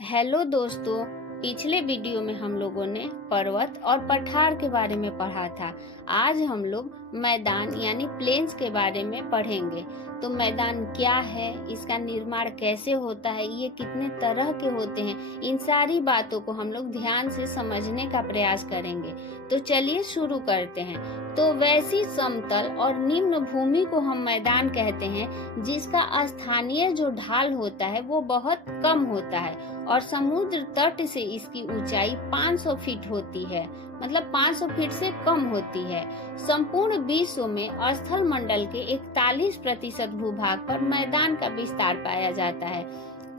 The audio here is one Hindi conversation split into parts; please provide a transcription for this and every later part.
हेलो दोस्तों। पिछले वीडियो में हम लोगों ने पर्वत और पठार के बारे में पढ़ा था। आज हम लोग मैदान यानी प्लेन्स के बारे में पढ़ेंगे। तो मैदान क्या है, इसका निर्माण कैसे होता है, ये कितने तरह के होते हैं, इन सारी बातों को हम लोग ध्यान से समझने का प्रयास करेंगे। तो चलिए शुरू करते हैं। तो वैसी समतल और निम्न भूमि को हम मैदान कहते हैं जिसका स्थानीय जो ढाल होता है वो बहुत कम होता है और समुद्र तट से इसकी ऊंचाई 500 फीट होती है, मतलब 500 फीट से कम होती है। संपूर्ण विश्व में स्थल मंडल के 41% भूभाग पर मैदान का विस्तार पाया जाता है।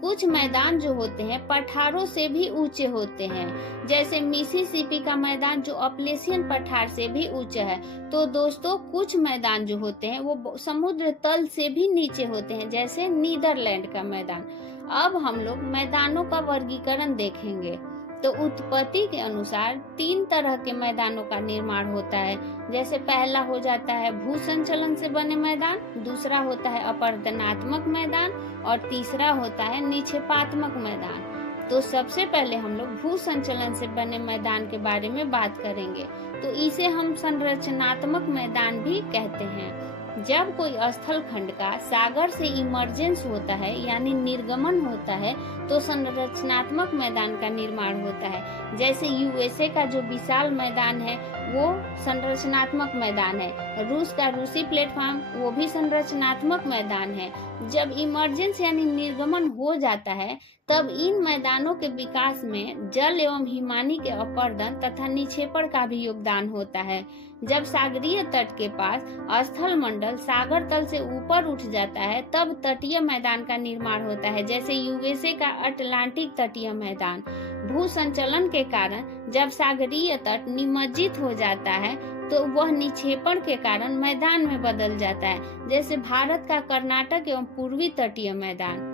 कुछ मैदान जो होते हैं पठारों से भी ऊंचे होते हैं, जैसे मिसिसिपी का मैदान जो अपलेशियन पठार से भी ऊंचा है। तो दोस्तों कुछ मैदान जो होते हैं वो समुद्र तल से भी नीचे होते हैं, जैसे नीदरलैंड का मैदान। अब हम लोग मैदानों का वर्गीकरण देखेंगे। तो उत्पत्ति के अनुसार 3 तरह के मैदानों का निर्माण होता है। जैसे पहला हो जाता है भू संचलन से बने मैदान, दूसरा होता है अपरदनात्मक मैदान और तीसरा होता है निक्षेपात्मक मैदान। तो सबसे पहले हम लोग भू संचलन से बने मैदान के बारे में बात करेंगे। तो इसे हम संरचनात्मक मैदान भी कहते हैं। जब कोई स्थल खंड का सागर से इमर्जेंस होता है यानी निर्गमन होता है तो संरचनात्मक मैदान का निर्माण होता है। जैसे यूएसए का जो विशाल मैदान है वो संरचनात्मक मैदान है। रूस का रूसी प्लेटफॉर्म वो भी संरचनात्मक मैदान है। जब इमर्जेंस यानी निर्गमन हो जाता है तब इन मैदानों के विकास में जल एवं हिमानी के अपर्दन तथा निक्षेपण का भी योगदान होता है। जब सागरीय तट के पास स्थल मंडल सागर तल से ऊपर उठ जाता है तब तटीय मैदान का निर्माण होता है, जैसे यूएसए का अटलांटिक तटीय मैदान। भू संचलन के कारण जब सागरीय तट निमज्जित हो जाता है तो वह निक्षेपण के कारण मैदान में बदल जाता है, जैसे भारत का कर्नाटक एवं पूर्वी तटीय मैदान।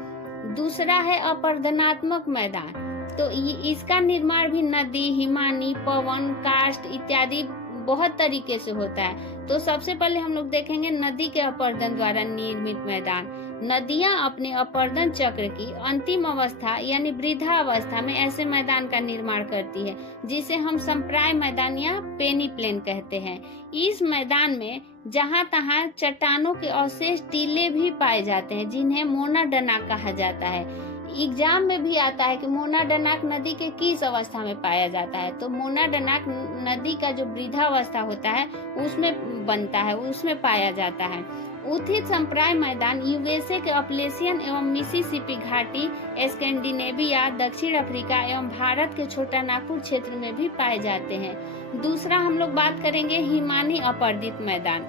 दूसरा है अपरदनात्मक मैदान। तो इसका निर्माण भी नदी, हिमानी, पवन, काष्ठ इत्यादि बहुत तरीके से होता है। तो सबसे पहले हम लोग देखेंगे नदी के अपर्दन द्वारा निर्मित मैदान। नदियां अपने अपर्दन चक्र की अंतिम अवस्था यानी वृद्धावस्था में ऐसे मैदान का निर्माण करती है जिसे हम संप्राय मैदान या पेनी प्लेन कहते हैं। इस मैदान में जहां तहां चट्टानों के अवशेष टीले भी पाए जाते हैं जिन्हें मोनाडनाक कहा जाता है। एग्जाम में भी आता है कि मोनाडनाक नदी के किस अवस्था में पाया जाता है। तो मोनाडनाक नदी का जो वृद्धावस्था होता है उसमें बनता है, उसमें पाया जाता है। उथित संप्राय मैदान यूएसए के अपलेशियन एवं मिसिसिपी घाटी, स्कैंडिनेविया, दक्षिण अफ्रीका एवं भारत के छोटा नागपुर क्षेत्र में भी पाए जाते हैं। दूसरा हम लोग बात करेंगे हिमानी अपर्दित मैदान।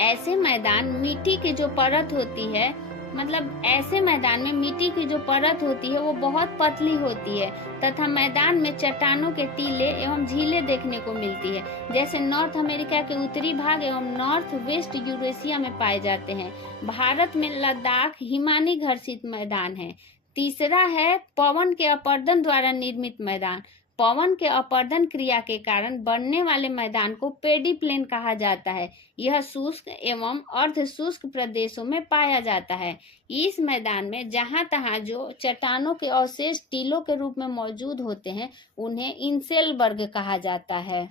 ऐसे मैदान मिट्टी की जो परत होती है, मतलब ऐसे मैदान में मिट्टी की जो परत होती है वो बहुत पतली होती है तथा मैदान में चट्टानों के टीले एवं झीलें देखने को मिलती है, जैसे नॉर्थ अमेरिका के उत्तरी भाग एवं नॉर्थ वेस्ट यूरेशिया में पाए जाते हैं। भारत में लद्दाख हिमानी घर्षित मैदान है। तीसरा है पवन के अपर्दन द्वारा निर्मित मैदान। पवन के अपर्दन क्रिया के कारण बनने वाले मैदान को पेडी प्लेन कहा जाता है। यह शुष्क एवं अर्ध शुष्क प्रदेशों में पाया जाता है। इस मैदान में जहां तहां जो चट्टानों के अवशेष टीलों के रूप में मौजूद होते हैं उन्हें इंसेल वर्ग कहा जाता है।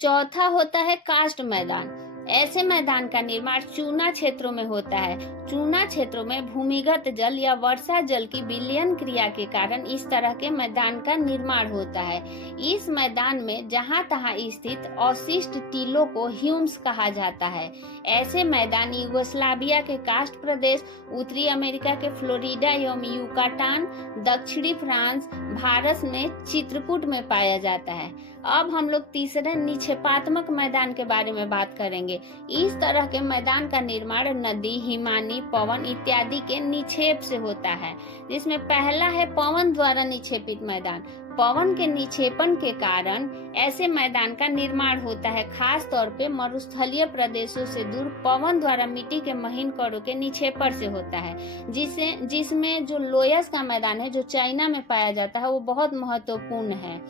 चौथा होता है कास्ट मैदान। ऐसे मैदान का निर्माण चूना क्षेत्रों में होता है। चूना क्षेत्रों में भूमिगत जल या वर्षा जल की विलयन क्रिया के कारण इस तरह के मैदान का निर्माण होता है। इस मैदान में जहां तहां स्थित अवशिष्ट टीलों को ह्यूम्स कहा जाता है। ऐसे मैदान यूगोस्लाविया के कास्ट प्रदेश, उत्तरी अमेरिका के फ्लोरिडा एवं युकाटान, दक्षिणी फ्रांस, भारत में चित्रकूट में पाया जाता है। अब हम लोग तीसरे निक्षेपात्मक मैदान के बारे में बात करेंगे। इस तरह के मैदान का निर्माण नदी, हिमानी, पवन इत्यादि के निक्षेप से होता है, जिसमें पहला है पवन द्वारा निक्षेपित मैदान। पवन के निक्षेपण के कारण ऐसे मैदान का निर्माण होता है, खास तौर पे मरुस्थलीय प्रदेशों से दूर पवन द्वारा मिट्टी के महीन कणों के निक्षेपण से होता है, जिसमें जो लोयस का मैदान है जो चाइना में पाया जाता है वो बहुत महत्वपूर्ण है।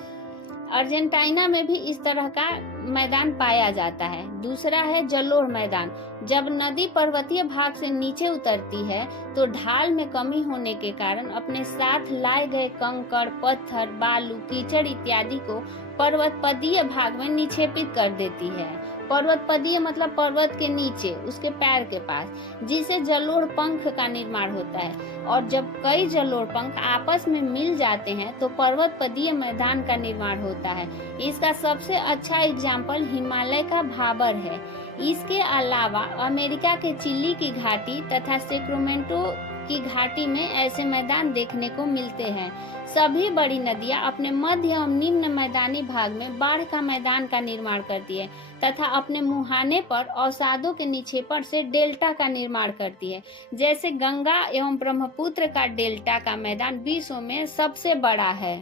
अर्जेंटीना में भी इस तरह का मैदान पाया जाता है। दूसरा है जलोढ़ मैदान। जब नदी पर्वतीय भाग से नीचे उतरती है तो ढाल में कमी होने के कारण अपने साथ लाए गए कंकड़, पत्थर, बालू, कीचड़ इत्यादि को पर्वतपदीय भाग में निक्षेपित कर देती है। पर्वतपदीय मतलब पर्वत के नीचे, उसके पैर के पास, जिसे जलोढ़ पंख का निर्माण होता है। और जब कई जलोढ़ पंख आपस में मिल जाते हैं तो पर्वतपदीय मैदान का निर्माण होता है। इसका सबसे अच्छा एग्जाम्पल हिमालय का भाबर है। इसके अलावा अमेरिका के चिली की घाटी तथा सेक्रामेंटो की घाटी में ऐसे मैदान देखने को मिलते हैं। सभी बड़ी नदियां अपने मध्य एवं निम्न मैदानी भाग में बाढ़ का मैदान का निर्माण करती है तथा अपने मुहाने पर अवसादों के निक्षेपण से डेल्टा का निर्माण करती है। जैसे गंगा एवं ब्रह्मपुत्र का डेल्टा का मैदान विश्व में सबसे बड़ा है।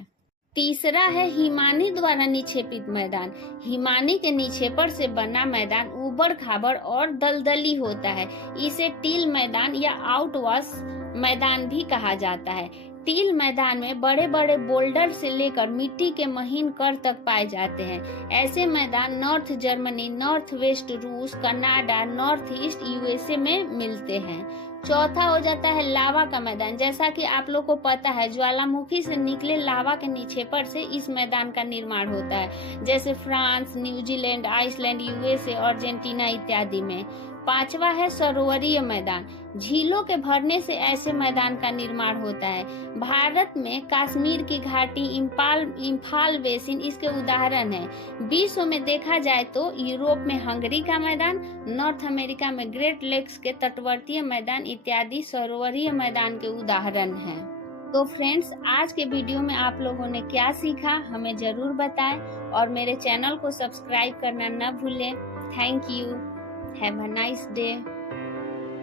तीसरा है हिमानी द्वारा निक्षेपित मैदान। हिमानी के निक्षेपण से बना मैदान उबड़ खाबड़ और दलदली होता है। इसे टील मैदान या आउटवॉश मैदान भी कहा जाता है। टील मैदान में बड़े बड़े बोल्डर से लेकर मिट्टी के महीन कण तक पाए जाते हैं। ऐसे मैदान नॉर्थ जर्मनी, नॉर्थ वेस्ट रूस, कनाडा, नॉर्थ ईस्ट यूएसए में मिलते हैं। चौथा हो जाता है लावा का मैदान। जैसा कि आप लोग को पता है, ज्वालामुखी से निकले लावा के निक्षेपण से इस मैदान का निर्माण होता है, जैसे France, New Zealand, Iceland, USA, Argentina इत्यादि में। पांचवा है सरोवरीय मैदान। झीलों के भरने से ऐसे मैदान का निर्माण होता है। भारत में कश्मीर की घाटी, इम्फाल बेसिन इसके उदाहरण है। विश्व में देखा जाए तो यूरोप में हंगरी का मैदान, नॉर्थ अमेरिका में ग्रेट लेक्स के तटवर्तीय मैदान इत्यादि सरोवरीय मैदान के उदाहरण हैं। तो फ्रेंड्स, आज के वीडियो में आप लोगों ने क्या सीखा हमें जरूर बताएं और मेरे चैनल को सब्सक्राइब करना न भूलें। Thank you. Have a nice day.